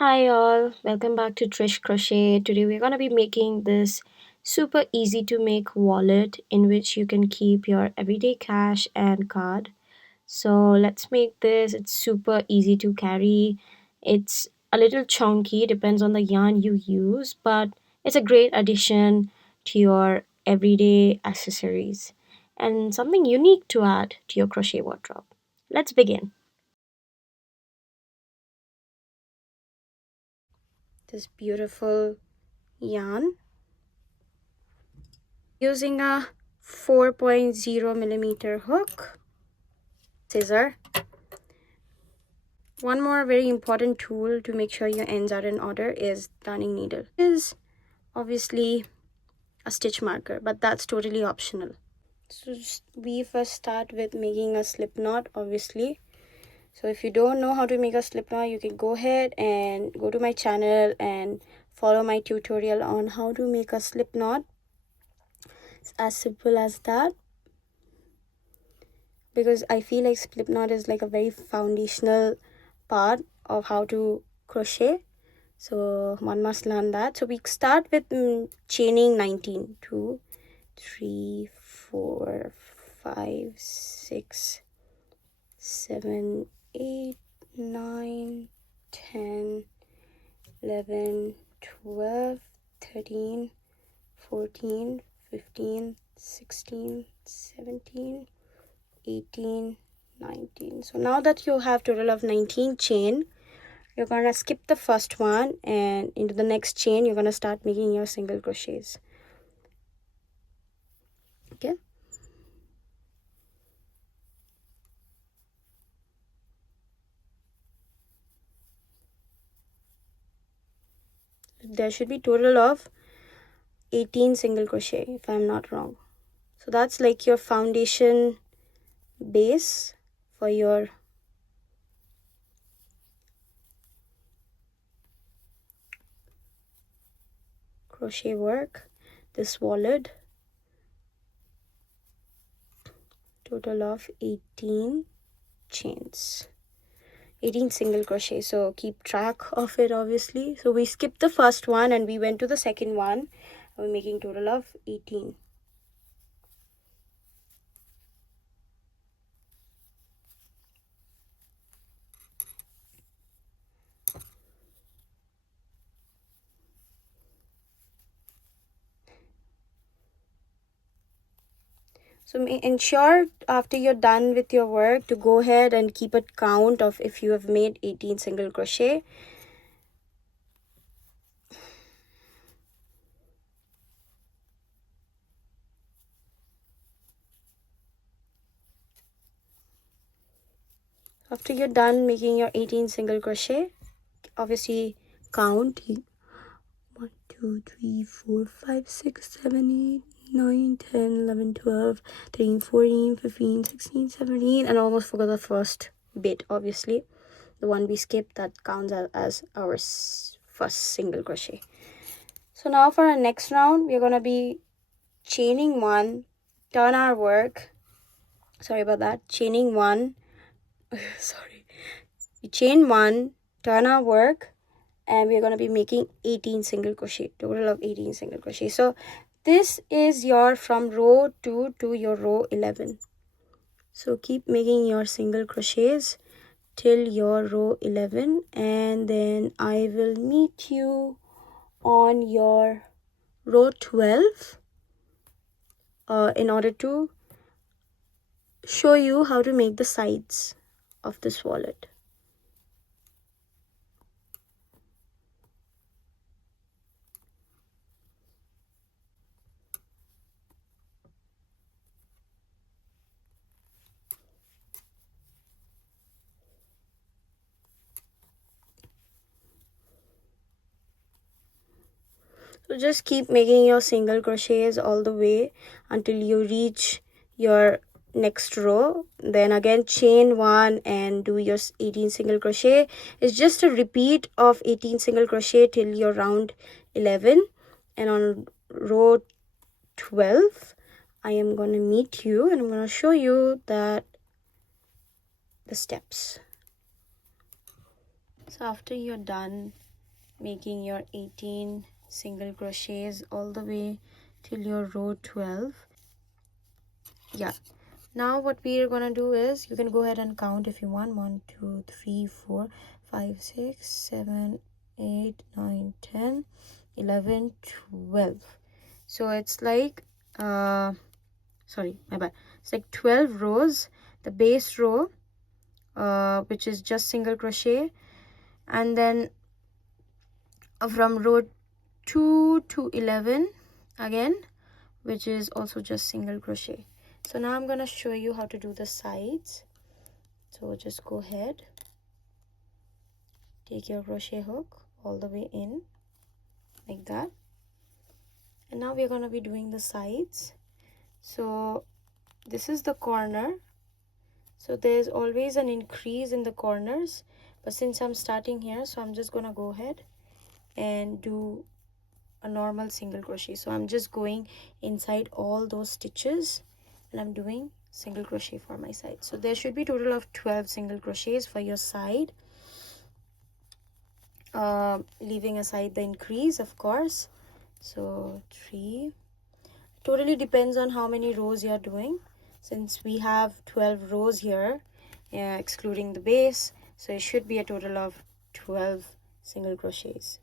Hi all, welcome back to Trish Crochet. Today we're going to be making this super easy to make wallet in which you can keep your everyday cash and card. So let's make this. It's super easy to carry. It's a little chunky, depends on the yarn you use, but it's a great addition to your everyday accessories and something unique to add to your crochet wardrobe. Let's begin. This beautiful yarn using a 4.0 millimeter hook, scissor. One more very important tool to make sure your ends are in order is darning needle. Is obviously a stitch marker, but that's totally optional. So we first start with making a slip knot, obviously. So if you don't know how to make a slip knot, you can go ahead and go to my channel and follow my tutorial on how to make a slip knot. It's as simple as that, because I feel like slip knot is like a very foundational part of how to crochet, so one must learn that. So we start with chaining 19. 2 3 4 5 6 7 8 9 10 11 12 13 14 15 16 17 18 19. So now that you have total of 19 chain, you're gonna skip the first one, and into the next chain you're gonna start making your single crochets. Okay, there should be total of 18 single crochet if I'm not wrong. So that's like your foundation base for your crochet work. This wallet, total of 18 chains, 18 single crochet. So keep track of it, obviously. So we skipped the first one and we went to the second one. We're making total of 18. So ensure after you're done with your work to go ahead and keep a count of if you have made 18 single crochet. After you're done making your 18 single crochet, obviously count 1 2 3 4 5 6 7 8 9 10 11 12 13 14 15 16 17, and I almost forgot the first bit, obviously the one we skipped, that counts as our first single crochet. So now for our next round, we're gonna be chaining one, turn our work, sorry about that, chaining one sorry, we chain one, turn our work, and we're going to be making 18 single crochet, total of 18 single crochet. So this is your from row 2 to your row 11. So keep making your single crochets till your row 11, and then I will meet you on your row 12 in order to show you how to make the sides of this wallet. So just keep making your single crochets all the way until you reach your next row. Then again chain one and do your 18 single crochet. It's just a repeat of 18 single crochet till your round 11, and on row 12 I am going to meet you and I'm going to show you that the steps. So after you're done making your 18 single crochets all the way till your row 12. Yeah, now what we are gonna do is, you can go ahead and count if you want. 1 2 3 4 5 6 7 8 9 10 11 12. So it's like sorry, my bad, it's like 12 rows. The base row, which is just single crochet, and then from row 2 to 11 again, which is also just single crochet. So now I'm gonna show you how to do the sides. So just go ahead, take your crochet hook all the way in like that, and now we're gonna be doing the sides. So this is the corner, so there's always an increase in the corners, but since I'm starting here, so I'm just gonna go ahead and do a normal single crochet. So I'm just going inside all those stitches and I'm doing single crochet for my side. So there should be total of 12 single crochets for your side, leaving aside the increase, of course. So 3, totally depends on how many rows you are doing. Since we have 12 rows here, excluding the base, so it should be a total of 12 single crochets.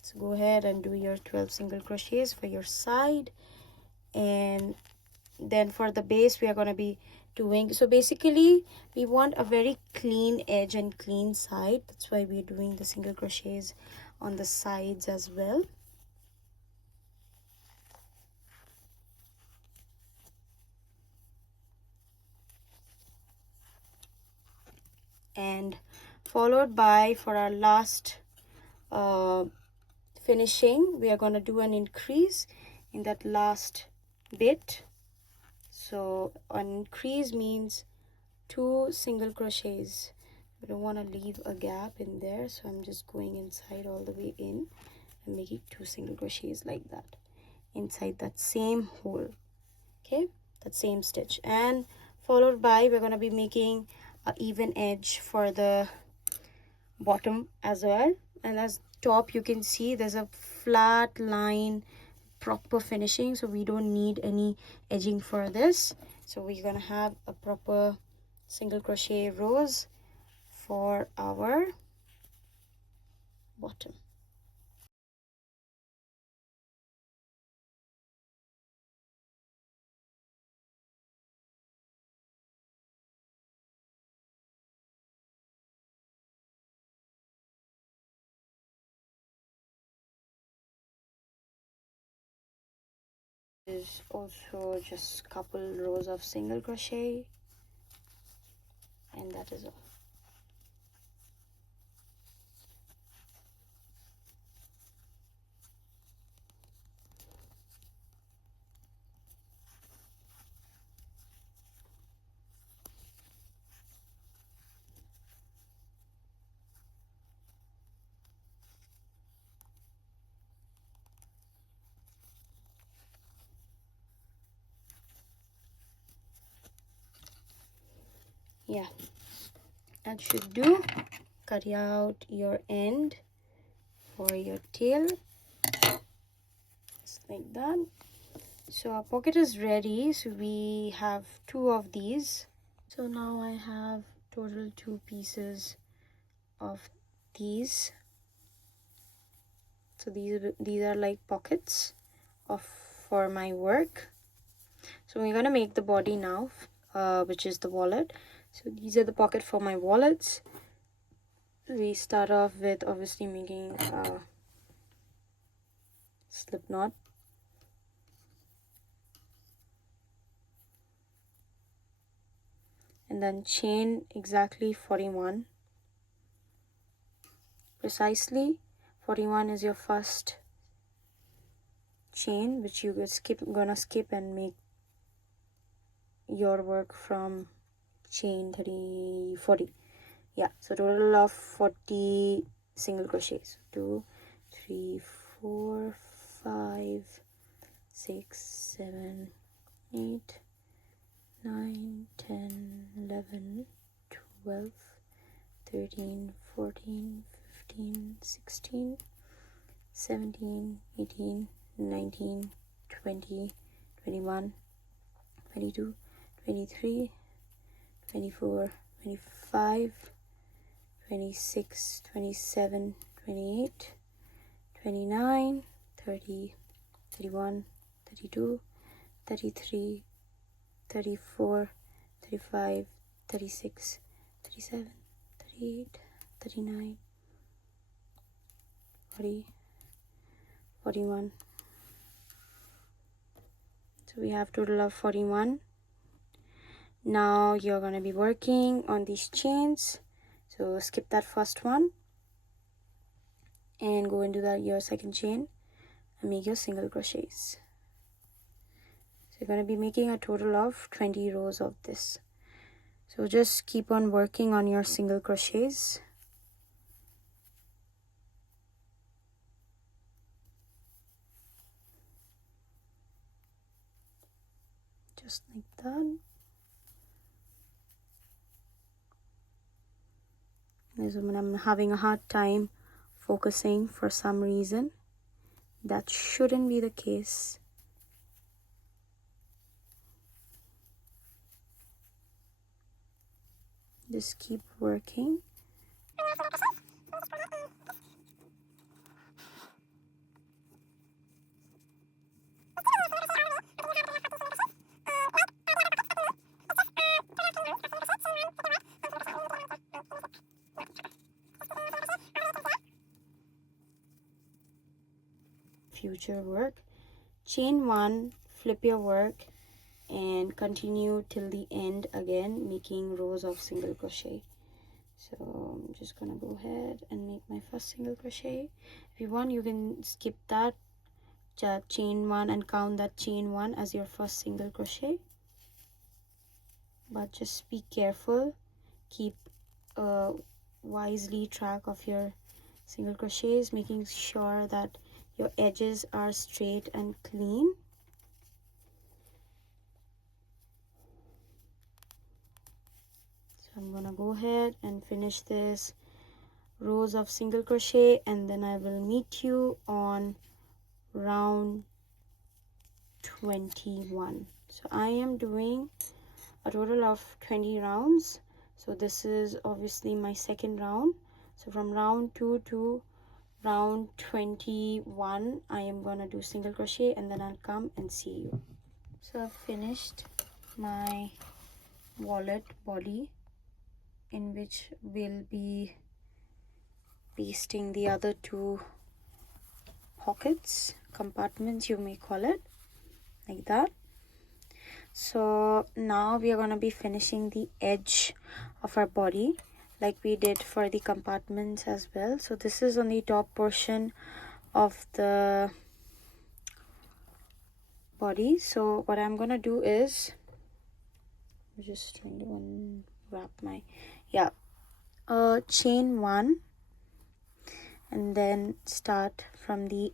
So go ahead and do your 12 single crochets for your side, and then for the base we are going to be doing, so basically we want a very clean edge and clean side. That's why we're doing the single crochets on the sides as well. And followed by, for our last finishing, we are going to do an increase in that last bit. So an increase means 2 single crochets. I don't want to leave a gap in there, so I'm just going inside all the way in and making 2 single crochets like that inside that same hole, okay, that same stitch. And followed by, we're going to be making an even edge for the bottom as well. And as top, you can see there's a flat line, proper finishing, so we don't need any edging for this. So we're gonna have a proper single crochet rows for our bottom. There's also just couple rows of single crochet, and that is all. Yeah, that should do. Cut out your end for your tail, just like that. So our pocket is ready. So we have 2 of these. So now I have total 2 pieces of these. So these are like pockets of for my work. So we're gonna make the body now, which is the wallet. So these are the pocket for my wallets. We start off with obviously making a slip knot. And then chain exactly 41. Precisely 41 is your first chain, which you gonna skip and make your work from chain 30 40. Yeah, so total of 40 single crochets. 2 3 4 5 6 7 8 9 10 11 12 13 14 15, 16, 17, 18, 19, 20, 21, 22, 23, 24, 25, 26, 27, 28, 29, 30, 31, 32, 33, 34, 35, 36, 37, 38, 39, 40, 41. So we have total of 41. Now you're going to be working on these chains. So skip that first one and go into your second chain and make your single crochets. So you're going to be making a total of 20 rows of this. So just keep on working on your single crochets. Just like that. This is when I'm having a hard time focusing for some reason. That shouldn't be the case. Just keep working. Future work. Chain 1, flip your work and continue till the end again, making rows of single crochet. So I'm just gonna go ahead and make my first single crochet. If you want, you can skip that chain 1 and count that chain 1 as your first single crochet, but just be careful. Keep wisely track of your single crochets, making sure that your edges are straight and clean. So I'm gonna go ahead and finish this rows of single crochet, and then I will meet you on round 21. So I am doing a total of 20 rounds. So this is obviously my second round. So from round 2 to round 21 I am gonna do single crochet, and then I'll come and see you. So I've finished my wallet body, in which we'll be pasting the other two pockets, compartments you may call it, like that. So now we are going to be finishing the edge of our body like we did for the compartments as well. So this is on the top portion of the body. So what I'm going to do is, I'm just trying to unwrap my, chain 1 and then start from the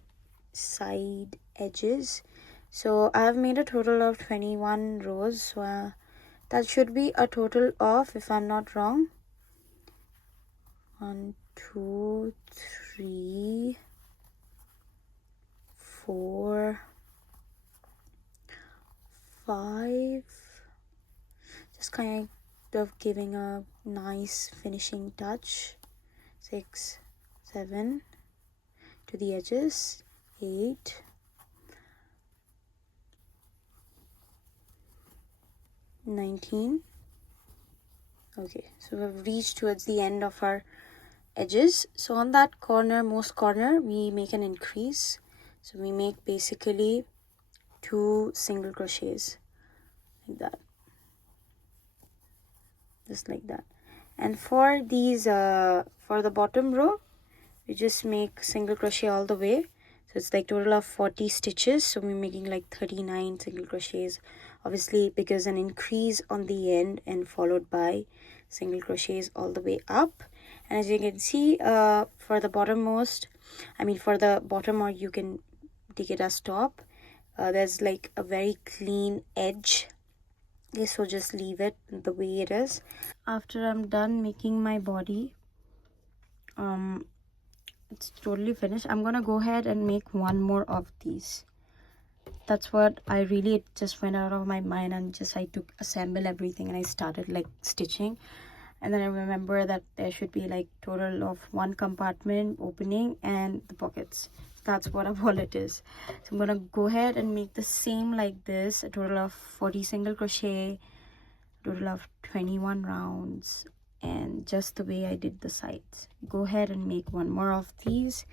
side edges. So I have made a total of 21 rows. So that should be a total of, if I'm not wrong, 1, 2, 3, 4, 5. Just kind of giving a nice finishing touch. 6, 7 to the edges. 8, 19. Okay, so we've reached towards the end of our edges. So on that corner, most corner, we make an increase. So we make basically 2 single crochets like that, just like that. And for these for the bottom row, we just make single crochet all the way. So it's like total of 40 stitches. So we're making like 39 single crochets, obviously because an increase on the end and followed by single crochets all the way up. And as you can see, for the bottommost, for the bottom, or you can take it as top, there's like a very clean edge. Okay, so just leave it the way it is. After I'm done making my body, it's totally finished. I'm gonna go ahead and make one more of these. That's what I really, it just went out of my mind, and just I took assemble everything and I started like stitching. And then I remember that there should be like total of one compartment opening and the pockets. That's what all it is. So I'm gonna go ahead and make the same like this, a total of 40 single crochet, total of 21 rounds, and just the way I did the sides. Go ahead and make one more of these,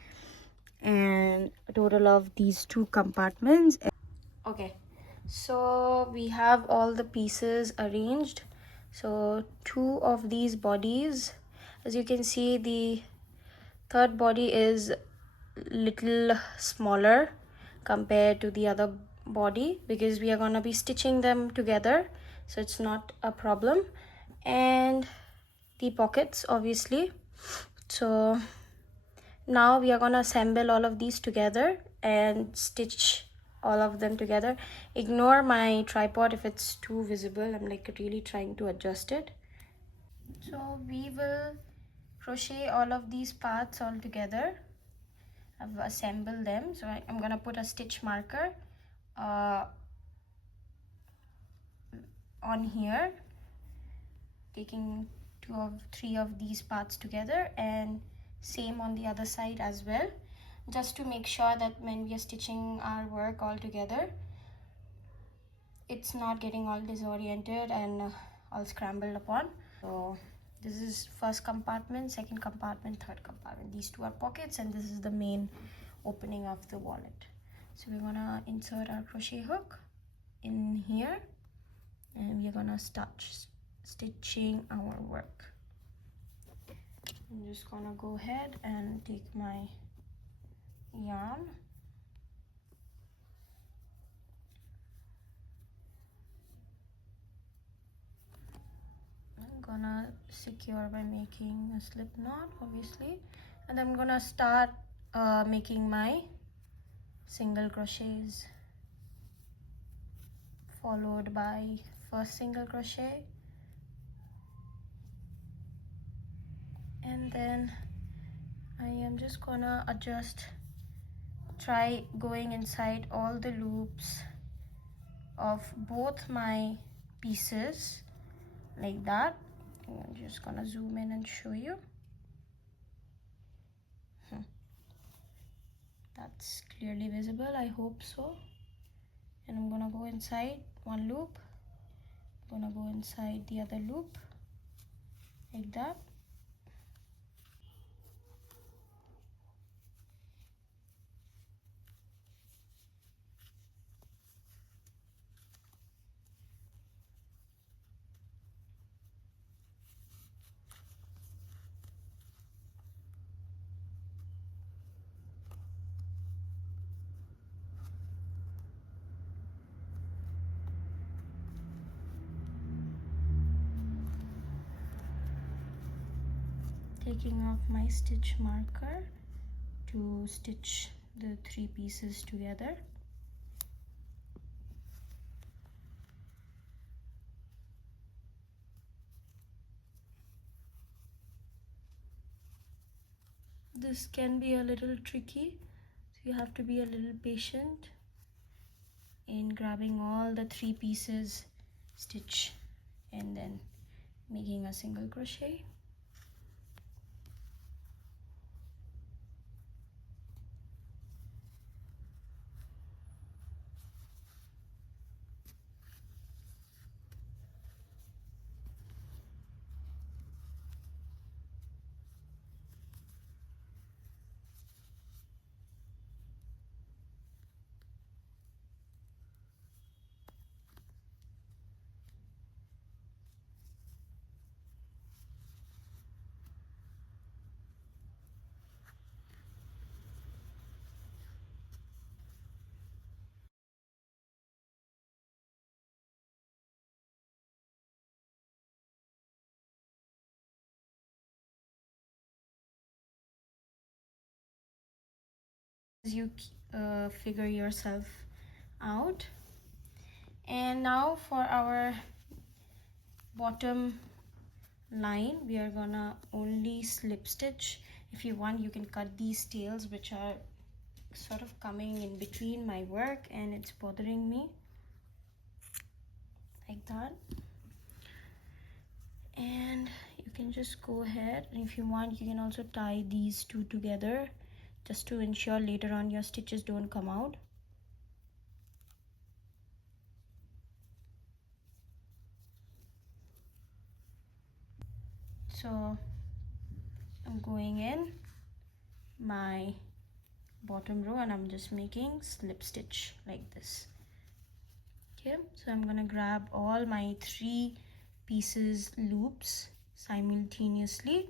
and a total of these 2 compartments. Okay, so we have all the pieces arranged. So 2 of these bodies, as you can see, the third body is little smaller compared to the other body, because we are going to be stitching them together, so it's not a problem. And the pockets, obviously. So now we are going to assemble all of these together and stitch all of them together. Ignore my tripod if it's too visible. I'm like really trying to adjust it. So we will crochet all of these parts all together. I've assembled them, so I'm gonna put a stitch marker on here, taking 2 or 3 of these parts together, and same on the other side as well, just to make sure that when we are stitching our work all together, it's not getting all disoriented and all scrambled upon. So this is first compartment, second compartment, third compartment. These 2 are pockets, and this is the main opening of the wallet. So we're gonna insert our crochet hook in here, and we're gonna start stitching our work. I'm just gonna go ahead and take my yarn. I'm gonna secure by making a slip knot, obviously, and I'm gonna start making my single crochets, followed by first single crochet, and then I am just gonna try going inside all the loops of both my pieces like that. I'm just gonna zoom in and show you. That's clearly visible, I hope so. And I'm gonna go inside one loop, I'm gonna go inside the other loop like that. Taking off my stitch marker to stitch the 3 pieces together. This can be a little tricky, so you have to be a little patient in grabbing all the 3 pieces, stitch, and then making a single crochet. As you figure yourself out. And now for our bottom line, we are gonna only slip stitch If you want, you can cut these tails which are sort of coming in between my work and it's bothering me, like that. And you can just go ahead, and if you want, you can also tie these two together just to ensure later on your stitches don't come out. So I'm going in my bottom row and I'm just making slip stitch like this. Okay, so I'm gonna grab all my 3 pieces loops simultaneously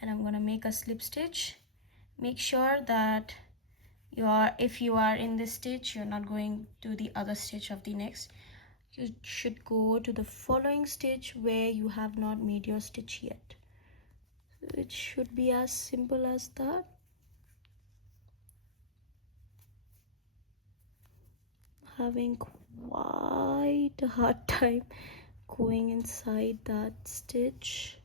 and I'm gonna make a slip stitch. Make sure that if you are in this stitch, you're not going to the other stitch of the next. You should go to the following stitch where you have not made your stitch yet. So it should be as simple as that. Having quite a hard time going inside that stitch.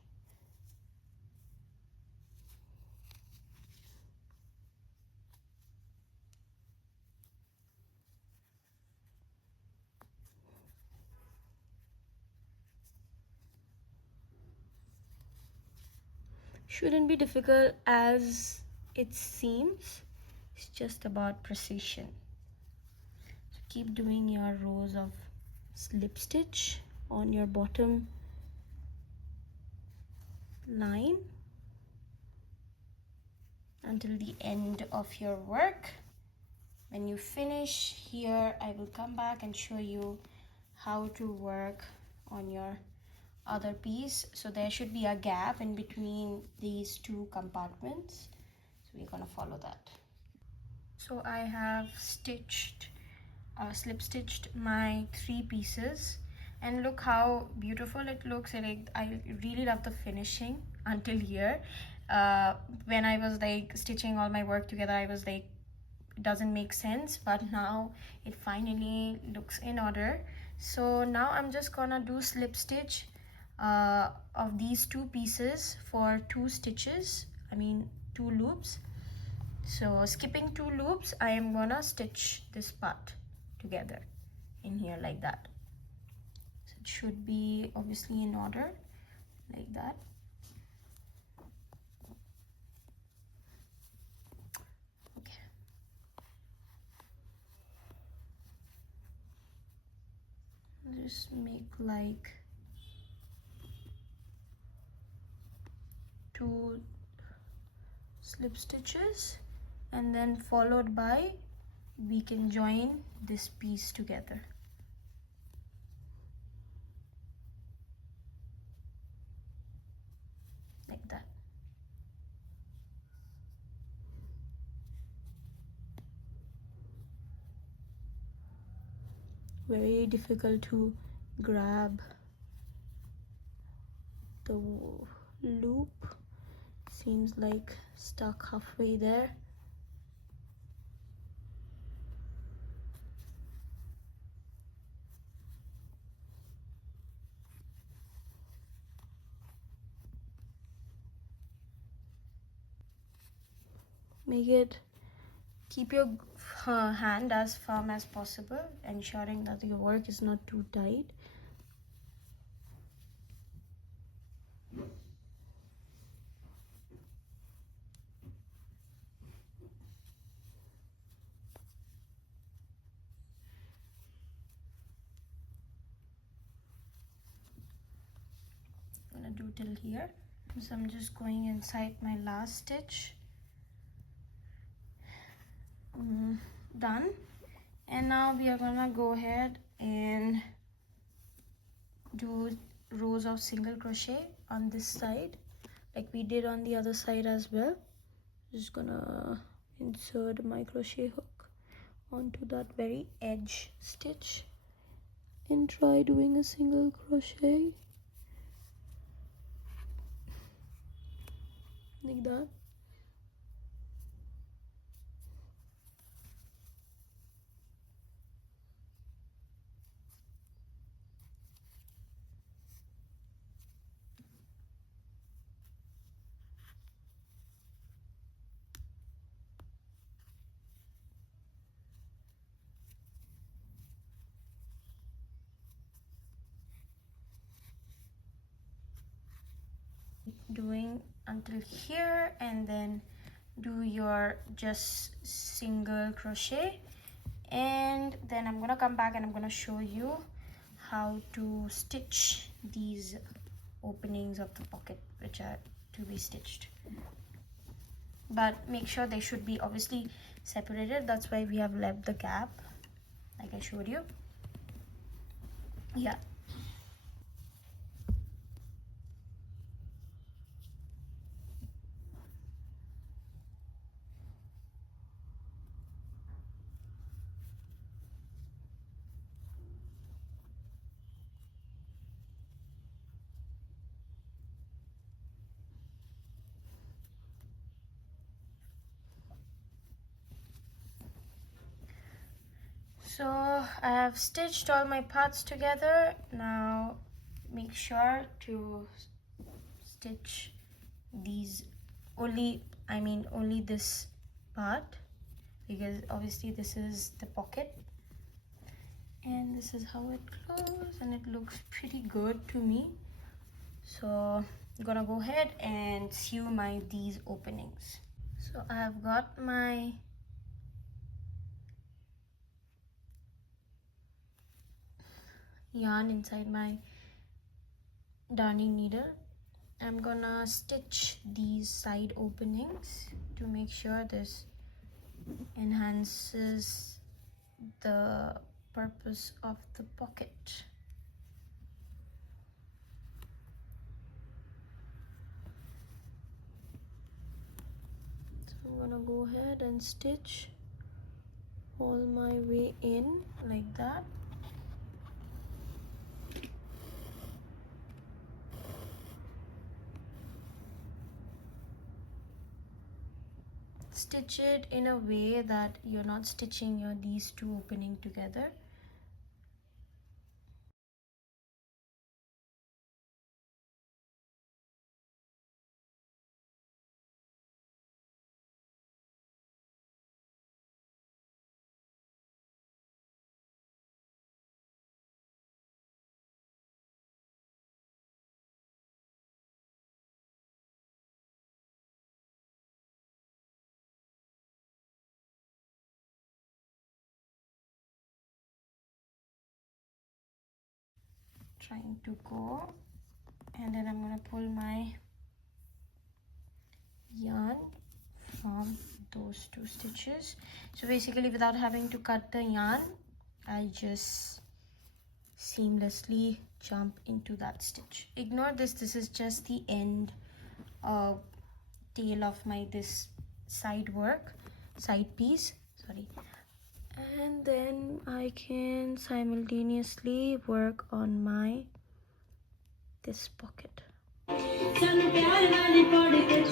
Shouldn't be difficult as it seems. It's just about precision. So keep doing your rows of slip stitch on your bottom line until the end of your work. When you finish here, I will come back and show you how to work on your other piece. So there should be a gap in between these 2 compartments, so we're gonna follow that. So I have slip stitched my 3 pieces and look how beautiful it looks. Like, I really love the finishing until here. When I was like stitching all my work together, I was like, it doesn't make sense, but now it finally looks in order. So now I'm just gonna do slip stitch of these 2 pieces for 2 stitches, 2 loops. So skipping 2 loops, I am gonna stitch this part together in here like that. So it should be obviously in order like that. Okay. Just make like 2 slip stitches and then followed by, we can join this piece together like that. Very difficult to grab the loop, seems like stuck halfway there. Keep your hand as firm as possible, ensuring that your work is not too tight. I'm gonna do till here. So I'm just going inside my last stitch. Done. And now we are gonna go ahead and do rows of single crochet on this side like we did on the other side as well. Just gonna insert my crochet hook onto that very edge stitch and try doing a single crochet like that. doing until here, and then do your just single crochet, and then I'm gonna come back and I'm gonna show you how to stitch these openings of the pocket which are to be stitched. But make sure they should be obviously separated. That's why we have left the gap like I showed you. Yeah. So I have stitched all my parts together. Now make sure to stitch these only this part, because obviously this is the pocket, and this is how it closes, and it looks pretty good to me. So I'm gonna go ahead and sew these openings. So I have got my yarn inside my darning needle. I'm gonna stitch these side openings to make sure this enhances the purpose of the pocket. So I'm gonna go ahead and stitch all my way in like that. Stitch it in a way that you're not stitching these two opening together. Trying to go, and then I'm gonna pull my yarn from those two stitches. So basically, without having to cut the yarn, I just seamlessly jump into that stitch. Ignore this is just the end tail of my this side piece, sorry. And then I can simultaneously work on this pocket. So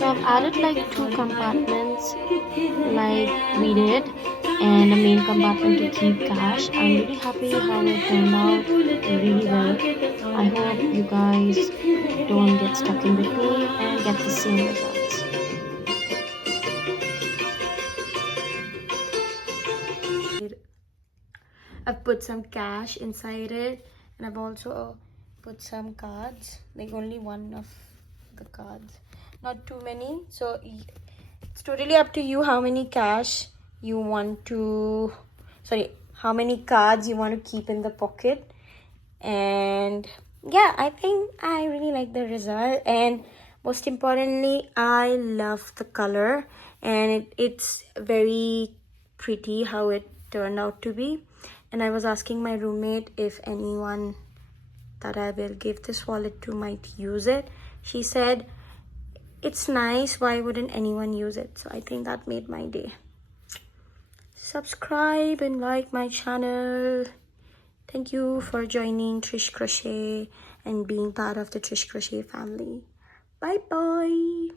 I've added like 2 compartments like we did, and a main compartment to keep cash. I'm really happy how it turned out really well. I hope you guys don't get stuck in between and get the same results. I've put some cash inside it, and I've also put some cards, like only one of the cards, not too many. So it's totally up to you how many cards you want to keep in the pocket. And yeah, I think I really like the result, and most importantly, I love the color, and it's very pretty how it turned out to be. And I was asking my roommate if anyone that I will give this wallet to might use it. She said it's nice, why wouldn't anyone use it? So I think that made my day. Subscribe and like my channel. Thank you for joining Trish Crochet and being part of the Trish Crochet family. Bye bye.